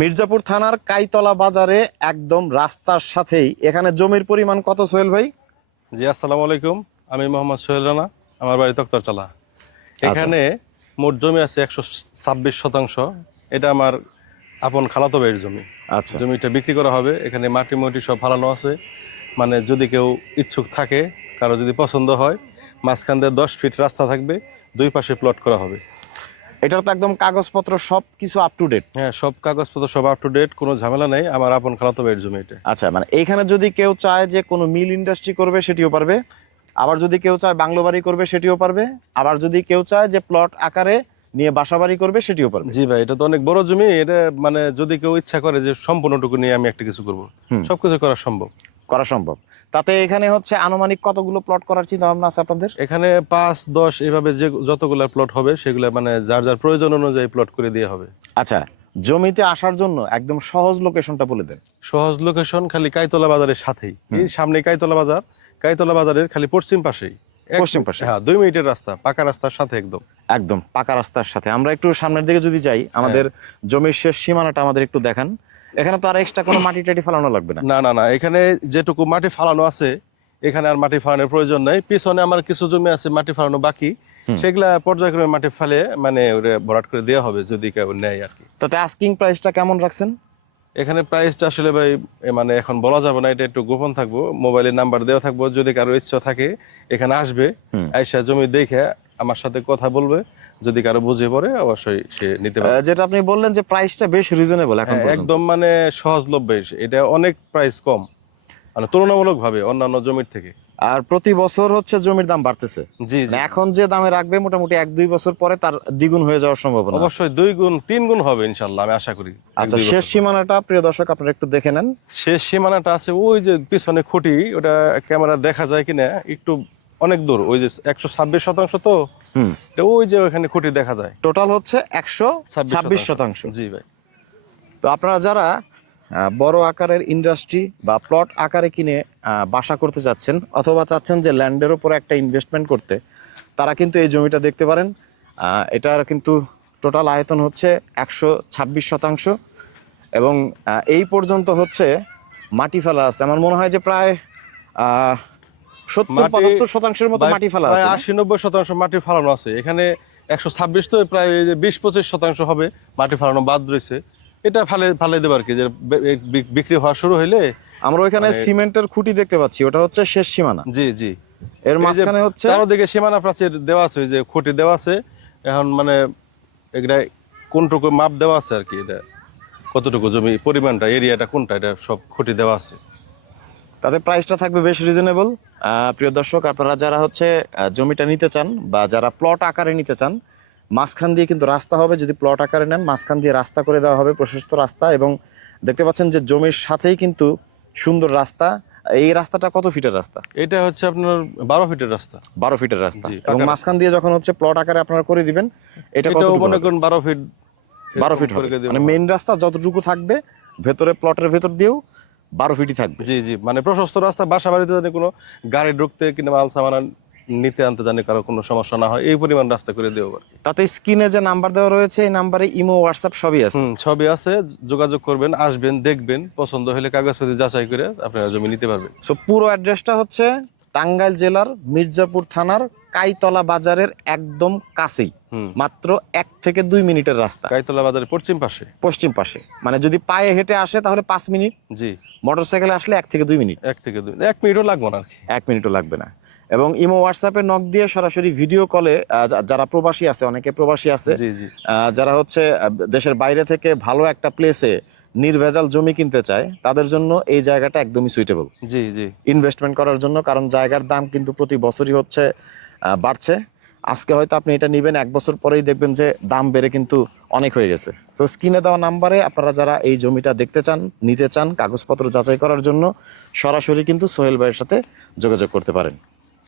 মির্জাপুর থানার কাইতলা বাজারে একদম রাস্তার সাথেই এখানে জমির পরিমাণ কত সোহেল ভাই? জি, আসসালামু আলাইকুম। আমি মোহাম্মদ সোহেল রানা, আমার বাড়ি তক্তরচালা। এখানে মোট জমি আছে 126 শতাংশ। এটা আমার আপন খালাতো ভাইয়ের জমি। আচ্ছা, জমিটা বিক্রি করা হবে। এখানে মাটি মটি সব ফালানো আছে। মানে যদি কেউ ইচ্ছুক থাকে, কারো যদি পছন্দ হয়, মাঝখান দিয়ে 10 ফিট রাস্তা থাকবে, দুই পাশে প্লট করা হবে। এটার তো একদম কাগজপত্র সব কিছু আপ টু ডেট। হ্যাঁ, সব কাগজপত্র সব আপ টু ডেট, কোনো ঝামেলা নেই। আমার আপন খালাতো ভাইয়ের জমি এটা। আচ্ছা, মানে এইখানে যদি কেউ চায় যে কোনো মিল ইন্ডাস্ট্রি করবে সেটিও পারবে, আবার যদি কেউ চায় বাংলো বাড়ি করবে সেটিও পারবে, আবার যদি কেউ চায় যে প্লট আকারে নিয়ে বাসা বাড়ি করবে সেটিও পারবে। জি ভাই, এটা তো অনেক বড় জমি। এটা মানে যদি কেউ ইচ্ছা করে যে সম্পূর্ণটুকু নিয়ে আমি একটা কিছু করবো, সবকিছু করা সম্ভব। করা সম্ভব। তাতে এখানে হচ্ছে আনুমানিক কতগুলো প্লট করার চিন্তা ভাবনা আছে আপনাদের? এখানে 5-10 এভাবে যে যতগুলা প্লট হবে সেগুলো মানে যার যার প্রয়োজন অনুযায়ী প্লট করে দিয়ে হবে। আচ্ছা, জমিতে আসার জন্য একদম সহজ লোকেশনটা বলে দেন। সহজ লোকেশন খালি কাইতলা বাজারের সাথেই, এই সামনে কাইতলা বাজার। কাইতলা বাজারের খালি পশ্চিম পাশেই, পশ্চিম পাশে? হ্যাঁ, 2 মিনিটের রাস্তা, পাকা রাস্তার সাথে একদম। একদম পাকা রাস্তার সাথে। আমরা একটু সামনের দিকে যদি যাই, আমাদের জমির শেষ সীমানাটা আমাদের একটু দেখান। এখানে তো আর এক্সট্রা কোনো মাটি টাটি ফেলানো লাগবে না? না না না, এখানে যেটুকু মাটি ফালানো আছে এখানে আর মাটি ফালানোর প্রয়োজন নাই। পিছনে আমার কিছু জমি আছে মাটি ফালানো বাকি, সেগুলা পর্যায়ক্রমে মাটি ফেলে মানে ওরে ভরাট করে দেওয়া হবে যদি কেউ নেয় আর কি। তাতে আস্কিং প্রাইসটা কেমন রাখছেন? এখানে প্রাইসটা আসলে ভাই মানে এখন বলা যাবে না, এটা একটু গোপন থাকবো। মোবাইলের নাম্বার দেওয়া থাকবো, যদি কারো ইচ্ছা থাকে এখানে আসবে, আইসা জমি দেখে আমার সাথে কথা বলবে। যদি কারো বুঝে পড়ে অবশ্যই সে নিতে পারবে। যেটা আপনি বললেন যে প্রাইসটা বেশ রিজনেবল এখন পর্যন্ত। একদম মানে সহজলভ্য, এটা অনেক প্রাইস কম মানে তুলনামূলক ভাবে অন্যান্য জমির থেকে। আর প্রতি বছর হচ্ছে জমির দাম বাড়তেছে। জি জি, এখন যে দামে রাখবে মোটামুটি 1-2 বছর পরে তার দ্বিগুণ হয়ে যাওয়ার সম্ভাবনা আছে। অবশ্যই 2 গুণ 3 গুণ হবে ইনশাল্লাহ, আমি আশা করি। আচ্ছা, 1-2 শেষ বছর। সীমানাটা প্রিয় দর্শক আপনারা একটু দেখে নেন। শেষ সীমানাটা আছে ওই যে পিছনে খুঁটি, ওটা ক্যামেরা দেখা যায় কিনা একটু, অনেক দূর। ওই যে 126 শতাংশ, তো এটা ওই যে ওখানে খুঁটি দেখা যায়। টোটাল হচ্ছে 126 শতাংশ। জি ভাই। তো আপনারা যারা বড় আকারের ইন্ডাস্ট্রি বা প্লট আকারে কিনে বাসা করতে চাচ্ছেন, অথবা চাচ্ছেন যে ল্যান্ডের উপরে একটা ইনভেস্টমেন্ট করতে, তারা কিন্তু এই জমিটা দেখতে পারেন। এটার কিন্তু টোটাল আয়তন হচ্ছে 126 শতাংশ, এবং এই পর্যন্ত হচ্ছে মাটি ফেলা আছে। আমার মনে হয় যে প্রায় 70-75 শতাংশের মতো মাটি ফেলা আছে। 80-90 শতাংশ মাটি ফালানো আছে এখানে। 126 তো প্রায় 20-25 শতাংশ হবে মাটি ফালানো বাদ রয়েছে। এটা ফালে দেবার কি, যে বিক্রি হওয়া শুরু হইলে আমরা ওইখানে সিমেন্টের খুঁটি দেখতে পাচ্ছি, ওটা হচ্ছে শেষ সীমানা। জি জি, এর মাঝখানে হচ্ছে চারদিকে সীমানা প্রাচীর দেওয়া আছে, ওই যে খুঁটি দেওয়া আছে। এখন মানে এগুলা কোনটুকু মাপ দেওয়া আছে আর কি, এটা কতটুকু জমি, পরিমাণটা, এরিয়াটা কোনটা, এটা সব খুঁটি দেওয়া আছে। তাতে প্রাইসটা থাকবে বেশ রিজনেবল। প্রিয় দর্শক, আপনারা যারা হচ্ছে জমিটা নিতে চান বা যারা প্লট আকারে নিতে চান, মাঝখান দিয়ে কিন্তু রাস্তা হবে। যদি প্লট আকারে নেন, মাঝখান দিয়ে রাস্তা করে দেওয়া হবে, প্রশস্ত রাস্তা। এবং দেখতে পাচ্ছেন যে জমির সাথেই কিন্তু সুন্দর রাস্তা। এই রাস্তাটা কত ফিটের রাস্তা? এটা হচ্ছে আপনার 12 ফিটের রাস্তা। 12 ফিটের রাস্তা। এবং মাঝখান দিয়ে যখন হচ্ছে প্লট আকারে আপনারা করে দিবেন, এটা মনে করেন 12 ফিট। 12 ফিট হবে, মানে মেইন রাস্তা যতটুকু থাকবে ভেতরে, প্লটের ভেতর দিয়েও 12 ফিটই থাকবে। জি জি, মানে প্রশস্ত রাস্তা, বাসা বাড়িতে জানি কোনো গাড়ি ঢুকতে কিংবা মাল সামান নিতে আনতে জানি কারো কোনো সমস্যা না হয়, এই পরিমাণ রাস্তা করে দেবো আর কি। তাতে স্ক্রিনে যে নাম্বার দেওয়া রয়েছে, এই নাম্বারে ইমো, হোয়াটসঅ্যাপ সবই আছে। সবই আছে, যোগাযোগ করবেন, আসবেন, দেখবেন, পছন্দ হলে কাগজপত্র যাচাই করে আপনারা জমি নিতে পারবেন। সো পুরো অ্যাড্রেসটা হচ্ছে টাঙ্গাইল জেলার মির্জাপুর থানার কাইতলা বাজারের একদম কাছেই, মাত্র 1 থেকে 2 মিনিটের রাস্তা। কাইতলা বাজারের পশ্চিম পাশে। পশ্চিম পাশে, মানে যদি পায়ে হেঁটে আসে তাহলে 5 মিনিট, জি, মোটরসাইকেলে আসলে 1 থেকে 2 মিনিট। 1 থেকে 2, 1 মিনিটও লাগবে না আর কি। 1 মিনিটও লাগবে না। এবং ইমো, হোয়াটসঅ্যাপে নক দিয়ে সরাসরি ভিডিও কলে, যারা প্রবাসী আছে, অনেকে প্রবাসী আছে, জি জি, যারা হচ্ছে দেশের বাইরে থেকে ভালো একটা প্লেসে নির্ভেজাল জমি কিনতে চায়, তাদের জন্য এই জায়গাটা একদমই সুইটেবল জি জি, ইনভেস্টমেন্ট করার জন্য। কারণ জায়গার দাম কিন্তু প্রতি বছরই হচ্ছে বাড়ছে। আজকে হয়তো আপনি এটা নেবেন, 1 বছর পরেই দেখবেন যে দাম বেড়ে কিন্তু অনেক হয়ে গেছে। তো স্ক্রিনে দেওয়া নাম্বারে আপনারা যারা এই জমিটা দেখতে চান, নিতে চান, কাগজপত্র যাচাই করার জন্য সরাসরি কিন্তু সোহেল ভাইয়ের সাথে যোগাযোগ করতে পারেন।